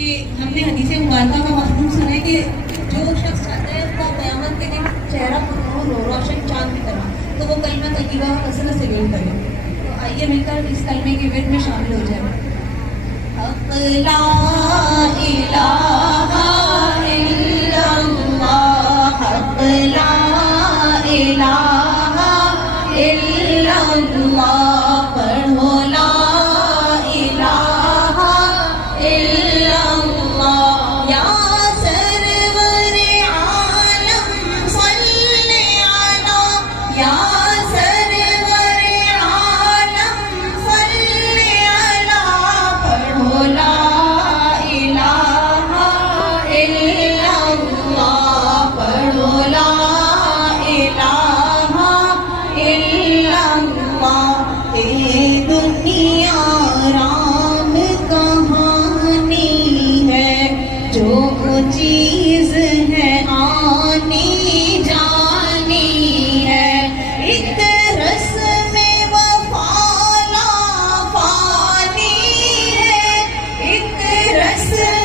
کہ ہم نے حدیث مبارکہ کا مفہوم سنا ہے کہ جو شخص چاہتا ہے اس کا قیامت کے دن چہرہ پرنور ہو، روشن چاند کی طرح، تو وہ کلمہ طیبہ کثرت سے ورد کرے. تو آئیے مل کر اس کلمے کے ورد میں شامل ہو جائیں. حق لا الہ الا اللہ، حق لا الہ الا اللہ، پڑھو لا الہ الا اللہ. یا سرور عالم صلی علی، یا سرور عالم صلی علی، پڑھو لا الہ الا اللہ، پڑھو لا الہ الا اللہ. یہ دنیا رام کہانی ہے، جو چیز ہے آنی جانی ہے. ایک رسم وفا لا فانی ہے، ایک رسم